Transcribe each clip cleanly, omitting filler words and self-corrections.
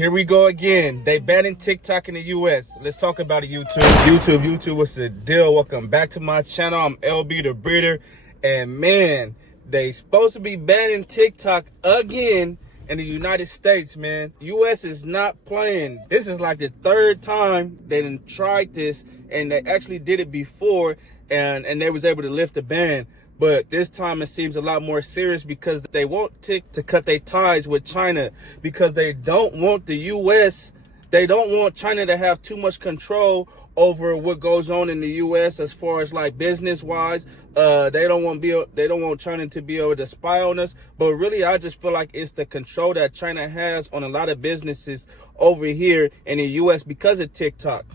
Here we go again. They banning TikTok in the US. Let's talk about it, YouTube. YouTube, what's the deal? Welcome back to my channel. I'm LB the Breeder. And man, they supposed to be banning TikTok again in the United States, man. US is not playing. This is like the third time they done tried this, and they actually did it before, and they was able to lift the ban. But this time it seems a lot more serious because they want Tik to cut their ties with China, because they don't want the US, they don't want China to have too much control over what goes on in the US as far as like business wise. They don't want China to be able to spy on us. But really, I just feel like it's the control that China has on a lot of businesses over here in the US because of TikTok.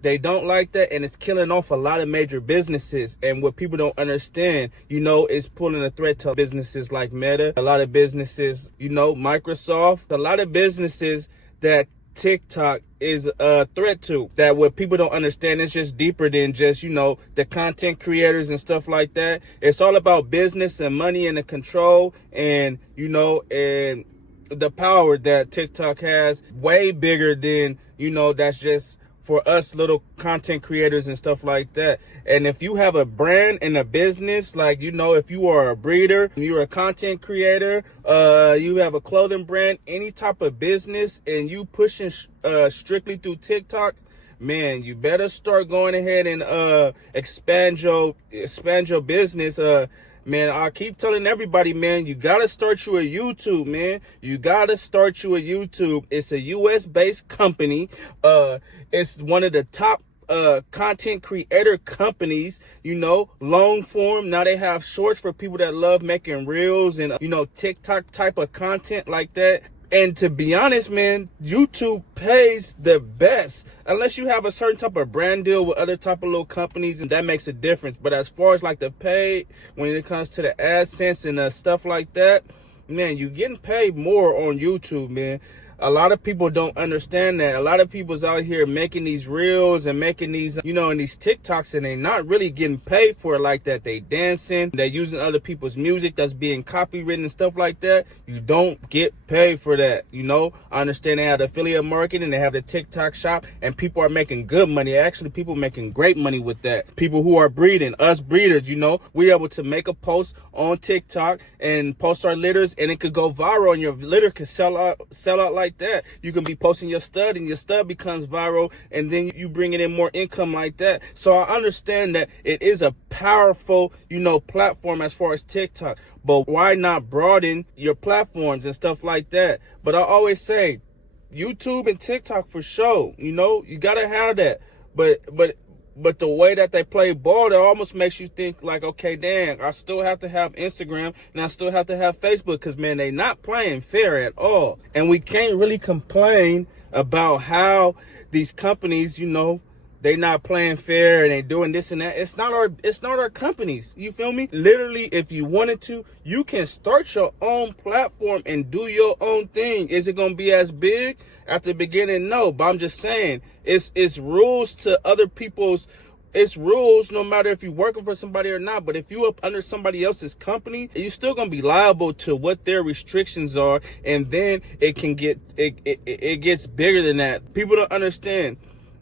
They don't like that, and it's killing off a lot of major businesses. And what people don't understand, is pulling a threat to businesses like Meta, a lot of businesses, Microsoft, a lot of businesses that TikTok is a threat to. That what people don't understand, it's just deeper than just, the content creators and stuff like that. It's all about business and money and the control and, and the power that TikTok has, way bigger than, that's just for us little content creators and stuff like that. And if you have a brand and a business, like, if you are a breeder, you're a content creator, you have a clothing brand, any type of business, and you pushing strictly through TikTok, man, you better start going ahead and expand your business. Man, I keep telling everybody, man, you gotta start you a YouTube, man. You gotta start you a YouTube. It's a US-based company. It's one of the top content creator companies, long form. Now they have shorts for people that love making reels and, TikTok type of content like that. And to be honest, man, YouTube pays the best, unless you have a certain type of brand deal with other type of little companies, and that makes a difference. But as far as like the pay, when it comes to the AdSense and stuff like that, man, you're getting paid more on YouTube, man. A lot of people don't understand that. A lot of people's out here making these reels and making these, and these TikToks, and they not really getting paid for it like that. They dancing, they using other people's music that's being copywritten and stuff like that. You don't get paid for that. I understand they have the affiliate marketing, they have the TikTok shop, and people are making good money. Actually, people making great money with that. People who are breeding, us breeders, we able to make a post on TikTok and post our litters, and it could go viral, and your litter could sell out like that. You can be posting your stud, and your stud becomes viral, and then you bringing in more income like that. So I understand that it is a powerful, platform as far as TikTok, but why not broaden your platforms and stuff like that? But I always say YouTube and TikTok for sure, you gotta have that, but the way that they play ball, it almost makes you think like, okay, dang, I still have to have Instagram and I still have to have Facebook, because, man, they not playing fair at all. And we can't really complain about how these companies, they not playing fair and they doing this and that. It's not our companies. You feel me? Literally, if you wanted to, you can start your own platform and do your own thing. Is it going to be as big at the beginning? No, but I'm just saying it's rules to other people's. It's rules no matter if you're working for somebody or not. But if you up under somebody else's company, you're still going to be liable to what their restrictions are. And then it gets bigger than that. People don't understand.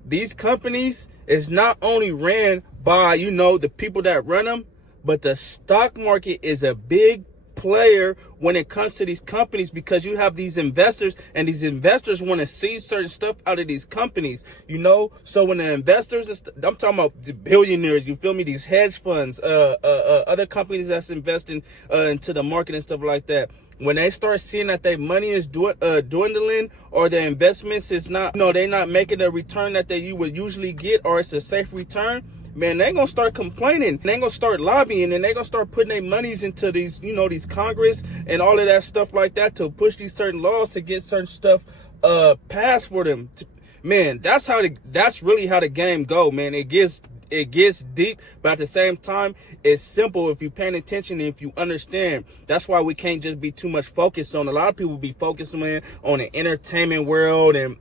These companies is not only ran by, the people that run them, but the stock market is a big player when it comes to these companies, because you have these investors, and these investors want to see certain stuff out of these companies, So when the investors, I'm talking about the billionaires, you feel me? These hedge funds, other companies that's investing into the market and stuff like that. When they start seeing that their money is dwindling, or their investments is not, they're not making the return that you would usually get, or it's a safe return, man, they gonna start complaining. They gonna start lobbying, and they gonna start putting their monies into these, these Congress and all of that stuff like that, to push these certain laws to get certain stuff passed for them. Man, that's really how the game go, man. It gets deep, but at the same time, it's simple if you're paying attention and if you understand. That's why we can't just be too much focused on. A lot of people be focusing on the entertainment world and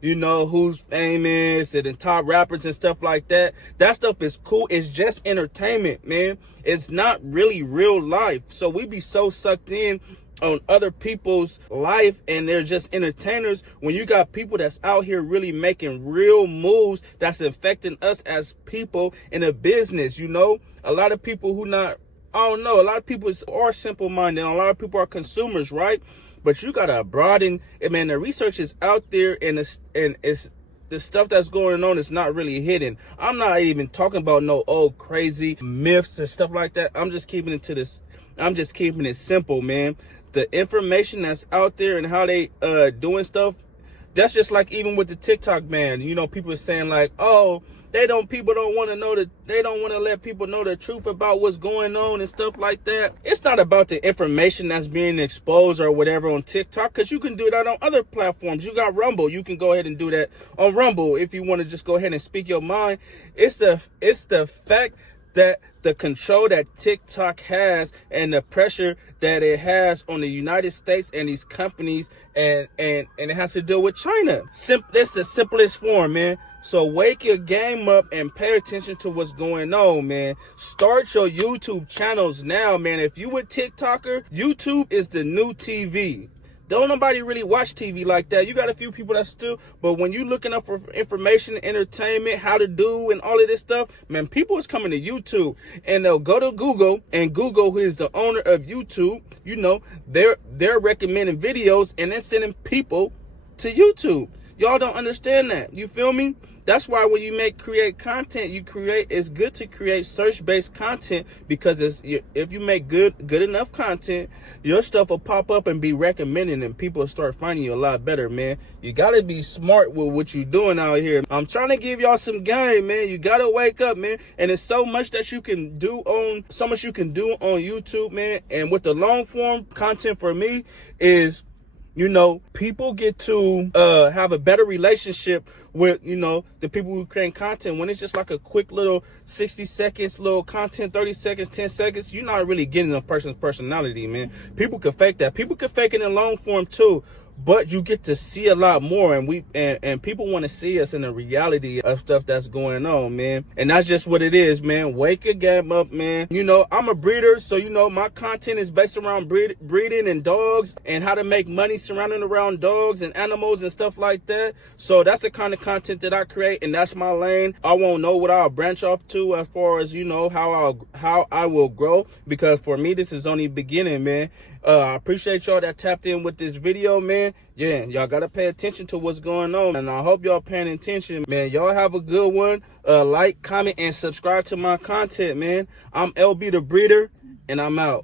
who's famous and the top rappers and stuff like that. That stuff is cool. It's just entertainment, man. It's not really real life. So we be so sucked in on other people's life and they're just entertainers, when you got people that's out here really making real moves that's affecting us as people in a business. You know, a lot of people who not, I don't know, a lot of people are simple-minded, and a lot of people are consumers, right? But you gotta broaden it, man. The research is out there, and it's the stuff that's going on is not really hidden. I'm not even talking about no old crazy myths and stuff like that. I'm just keeping it simple, man. The information that's out there and how they doing stuff, that's just like even with the TikTok ban. You know, people are saying like, oh, people don't want to know that, they don't want to let people know the truth about what's going on and stuff like that. It's not about the information that's being exposed or whatever on TikTok, because you can do that on other platforms. You got Rumble. You can go ahead and do that on Rumble if you want to just go ahead and speak your mind. It's the fact that the control that TikTok has and the pressure that it has on the United States and these companies, and it has to do with China. It's the simplest form, man. So wake your game up and pay attention to what's going on, man. Start your YouTube channels now, man. If you a TikToker, YouTube is the new TV. Don't nobody really watch TV like that. You got a few people that still, but when you looking up for information, entertainment, how to do, and all of this stuff, man, people is coming to YouTube, and they'll go to Google, and Google, who is the owner of YouTube, you know, they're recommending videos, and they're sending people to YouTube. Y'all don't understand that. You feel me? That's why when you create content, it's good to create search-based content, because if you make good enough content, your stuff will pop up and be recommended, and people will start finding you a lot better, man. You gotta be smart with what you're doing out here. I'm trying to give y'all some game, man. You gotta wake up, man. And there's so much that you can do on YouTube, man. And with the long form content for me is, you know, people get to have a better relationship with, you know, the people who create content. When it's just like a quick little 60 seconds, little content, 30 seconds, 10 seconds, you're not really getting a person's personality, man. People can fake that. People can fake it in long form too. But you get to see a lot more, and people want to see us in the reality of stuff that's going on, man. And that's just what it is, man. Wake your game up, man. You know, I'm a breeder, so you know my content is based around breeding and dogs and how to make money surrounding around dogs and animals and stuff like that. So that's the kind of content that I create, and that's my lane. I won't know what I'll branch off to as far as, you know, how I will grow, because for me this is only beginning, man. I appreciate y'all that tapped in with this video, man. Yeah, y'all gotta pay attention to what's going on, and I hope y'all paying attention, man. Y'all have a good one. Like, comment, and subscribe to my content, man. I'm LB the Breeder, and I'm out.